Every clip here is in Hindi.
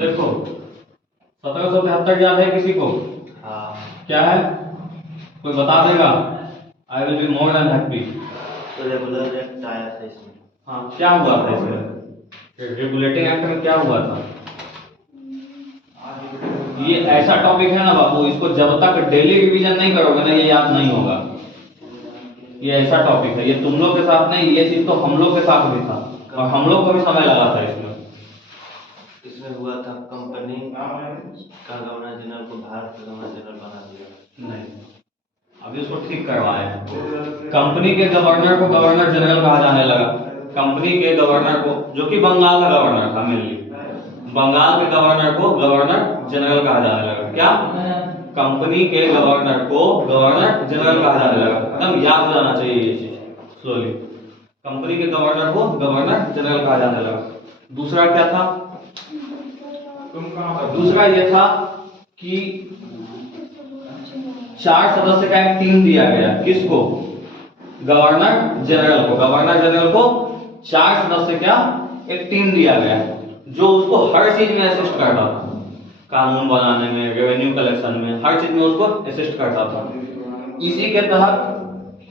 देखो 1773 याद है किसी को? हाँ। क्या है, कोई बता देगा? I will be more than happy. तो रेगुलर एक्ट आया था इसमें। हाँ, क्या हुआ था इसमें? रेगुलेटिंग एक्ट में क्या हुआ था? ये ऐसा टॉपिक है ना बाबू, इसको जब तक डेली रिवीजन नहीं करोगे ना ये याद नहीं होगा। ये ऐसा टॉपिक है, ये तुम लोग के साथ नहीं, ये चीज तो हम लोग के साथ भी था और हम लोग को भी समय लगा था इसमें। इसमें हुआ था कंपनी का गवर्नर जनरल को भारत का गवर्नर जनरल बना दिया। नहीं, अभी उसको ठीक करवाए। कंपनी के गवर्नर को गवर्नर जनरल कहा जाने लगा। कंपनी के गवर्नर को, जो कि बंगाल का गवर्नर था मेनली, बंगाल के गवर्नर को गवर्नर जनरल कहा जाने लगा। क्या? कंपनी के गवर्नर को गवर्नर जनरल कहा जाने लगा। एकदम याद हो जाना चाहिए ये चीज स्लोली। कंपनी के गवर्नर को गवर्नर जनरल कहा जाने लगा। दूसरा क्या था? दूसरा ये था कि 4 सदस्य का एक टीम दिया गया। किसको? गवर्नर जनरल को। गवर्नर जनरल को 4 सदस्य का एक टीम दिया गया जो उसको हर चीज में असिस्ट करता था। कानून बनाने में, रेवेन्यू कलेक्शन में, हर चीज में उसको असिस्ट करता था। इसी के तहत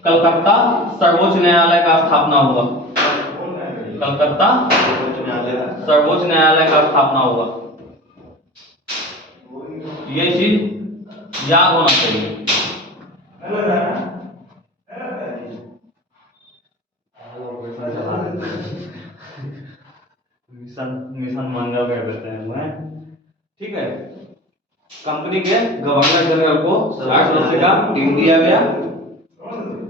कलकत्ता सर्वोच्च न्यायालय का स्थापना हुआ। कलकत्ता सर्वोच्च न्यायालय का स्थापना हुआ। ये चीज याद होना चाहिए। मिशन मंगल कर देते हैं वो, ठीक है। कंपनी के गवर्नर जनरल को 4 सदस्य का टीम दिया गया,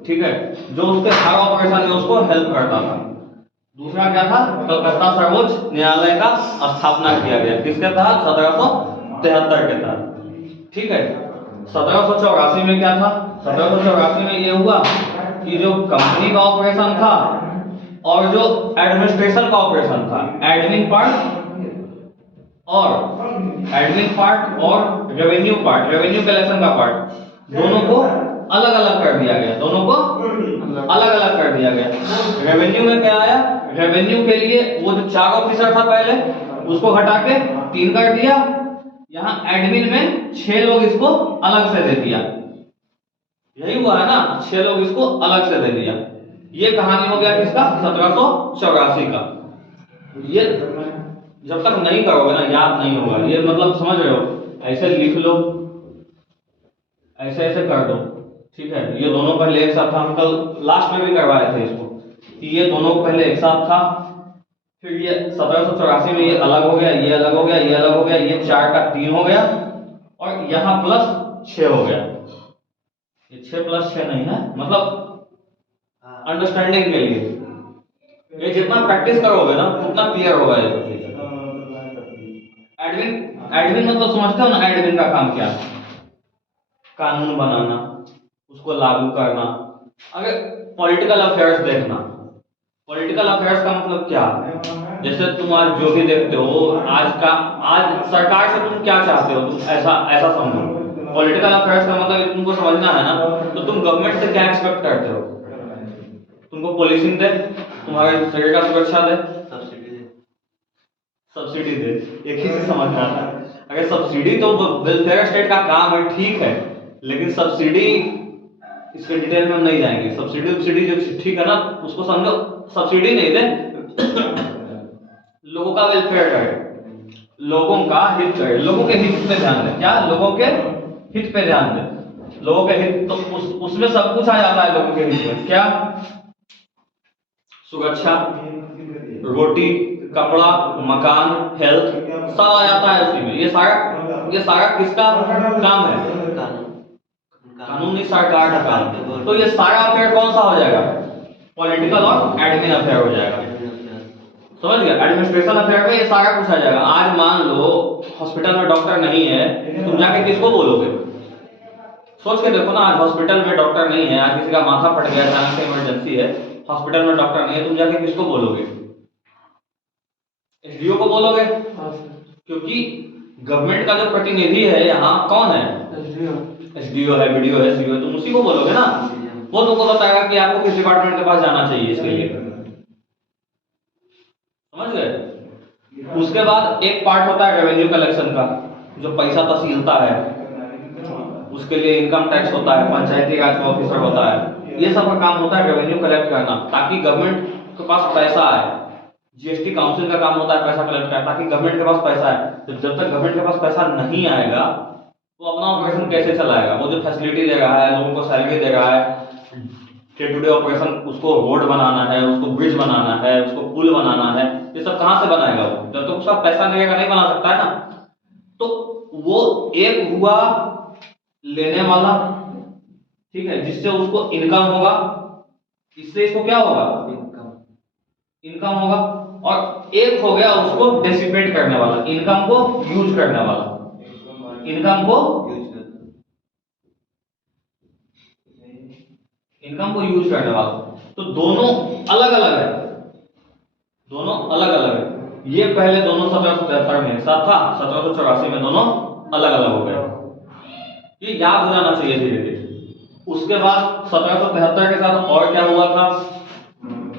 ठीक है, जो उसके हर ऑपरेशन में उसको हेल्प करता था। दूसरा क्या था? कलकत्ता सर्वोच्च न्यायालय का स्थापना किया गया। किसके तहत? 1773 के तहत, ठीक है। 1784 में क्या था? 1784 में ये हुआ कि जो कंपनी का ऑपरेशन था और जो एडमिनिस्ट्रेशन का ऑपरेशन था, एडमिन पार्ट और रेवेन्यू पार्ट, रेवेन्यू कलेक्शन का पार्ट, दोनों को अलग अलग कर दिया गया। दोनों को अलग अलग कर दिया गया। रेवेन्यू में क्या आया? रेवेन्यू के लिए वो जो 4 ऑफिसर था पहले, उसको हटा के 3 कर दिया। यहाँ एडमिन में 6 लोग इसको अलग से दे दिया। यही हुआ है ना, 6 लोग इसको अलग से दे दिया। ये कहानी हो गया किसका? 1784 का। ये जब तक नहीं करोगे ना याद नहीं होगा। ये मतलब समझ रहे हो? ऐसे लिख लो, ऐसे ऐसे कर दो, ठीक है। ये दोनों पहले एक साथ था, हम कल लास्ट में भी करवाए थे इसको कि ये दोनों पहले एक साथ था, फिर ये 1784 में ये अलग हो गया, ये अलग हो गया, ये अलग हो गया, ये 4 का 3 हो गया और यहाँ प्लस 6 हो गया। ये 6 + 6 नहीं है, मतलब अंडरस्टैंडिंग के लिए। ये जितना प्रैक्टिस करोगे ना उतना क्लियर होगा ये सब चीज। एडमिन मतलब समझते हो ना, एडमिन का काम क्या है? कानून बनाना, उसको लागू करना। अगर पॉलिटिकल अफेयर्स देखना, पॉलिटिकल अफेयर्स का मतलब क्या है? जैसे तुम आज जो भी देखते हो, आज सरकार से तुम क्या चाहते हो, तुम ऐसा समझो। पॉलिटिकल अफेयर्स का मतलब तुमको समझना है ना, तो तुम गवर्नमेंट से क्या एक्सपेक्ट करते हो? तुमको पॉलिसिंग दे, तुम्हारे शरीर का सुरक्षा दे, सब्सिडी दे। एक ही से समझ में आता है। अगर सब्सिडी तो वेलफेयर स्टेट का काम है, ठीक है, लेकिन सब्सिडी, इसके डिटेल में हम नहीं जाएंगे। सब्सिडी जो ठीक है ना, उसको समझो। सब्सिडी नहीं दे, लोगों का वेलफेयर करे, लोगों का हित करे, लोगों के हित पे ध्यान दे। क्या? लोगों के हित पे ध्यान दे। लोगों के हित तो उसमें सब कुछ आ जाता है। लोगों के हित में क्या? सुरक्षा, रोटी, कपड़ा, मकान, हेल्थ, सब आ जाता है उसी में। ये सारा किसका काम है? कानून नहीं, सरकार का काम है। तो ये सारा अफेयर कौन सा हो जाएगा? पॉलिटिकल और एडमिन अफेयर हो जाएगा। समझ गया? एडमिनिस्ट्रेशन अफेयर में ये सारा कुछ आ जाएगा। आज मान लो हॉस्पिटल में डॉक्टर नहीं है, तुम जाके किसको बोलोगे? सोच के देखो ना, आज हॉस्पिटल में डॉक्टर नहीं है, आज किसी का माथा फट गया, अचानक से इमरजेंसी है, हॉस्पिटल में डॉक्टर नहीं है, तुम जाके किसको बोलोगे? एसडीओ को बोलोगे, क्योंकि गवर्नमेंट का जो प्रतिनिधि है यहाँ कौन है? एसडीओ है, बीडीओ है, सीओ है, तुम उसी को बोलोगे ना। वो तुमको बताएगा कि आपको किस डिपार्टमेंट के पास जाना चाहिए इसके लिए। समझ गए। उसके बाद एक पार्ट होता है रेवेन्यू कलेक्शन का, जो पैसा तहसीलता है, उसके लिए इनकम टैक्स होता है, पंचायती राज का ऑफिसर होता है, ये सब का काम होता है रेवेन्यू कलेक्ट करना, ताकि गवर्नमेंट के पास पैसा आए। जीएसटी काउंसिल का काम होता है पैसा कलेक्ट करना, ताकि गवर्नमेंट के पास पैसा है। तो जब तक गवर्नमेंट के पास पैसा नहीं आएगा तो अपना ऑपरेशन कैसे चलाएगा? वो जो फैसिलिटी दे रहा है, लोगों को सैलरी दे रहा है, डे टू डे ऑपरेशन, उसको रोड बनाना है, उसको ब्रिज बनाना है, उसको पुल बनाना है, ये सब कहाँ से बनाएगा वो? जब तक उसका पैसा नहीं रहेगा नहीं बना सकता है ना। तो वो एक हुआ लेने वाला, ठीक है, जिससे उसको इनकम होगा, इससे इसको क्या होगा? इनकम होगा। और एक हो गया उसको डेसिपेट करने वाला, इनकम को यूज करने वाला, इनकम को यूज करने वाला। तो दोनों अलग अलग है, दोनों अलग अलग है। ये पहले दोनों 1773 में एक साथ था, 1784 में दोनों अलग अलग हो गए। ये याद हो जाना चाहिए धीरे धीरे। उसके बाद 1773 के साथ और क्या हुआ था?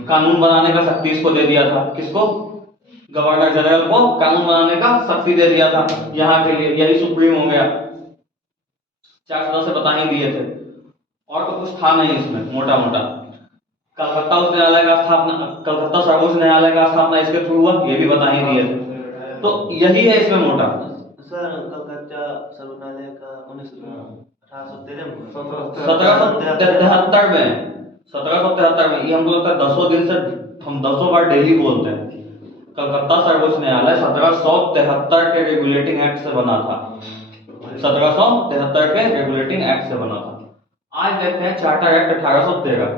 कानून बनाने का शक्ति इसको दे दिया था। किसको? गवर्नर जनरल को कानून बनाने का शक्ति दे दिया था यहाँ के लिए, यही सुप्रीम हो गया। 4 सदस्य बता ही दिए थे, और तो कुछ था नहीं इसमें मोटा मोटा। कलकत्ता उच्च न्यायालय का स्थापना, कलकत्ता सर्वोच्च न्यायालय का स्थापना इसके थ्रू हुआ, ये भी बता ही दिए थे। तो यही है इसमें मोटा। सर कलकत्ता सर्वोच्च न्यायालय का 1813 में 1773 में, 1773 में। ये हमको लगता है 10 दिन से हम 10 बार डेली बोलते हैं। कलकत्ता सर्वोच्च न्यायालय 1773 के रेगुलेटिंग एक्ट से बना था, 1773 के रेगुलेटिंग एक्ट से बना था। आज देखते हैं चार्टर एक्ट 1813।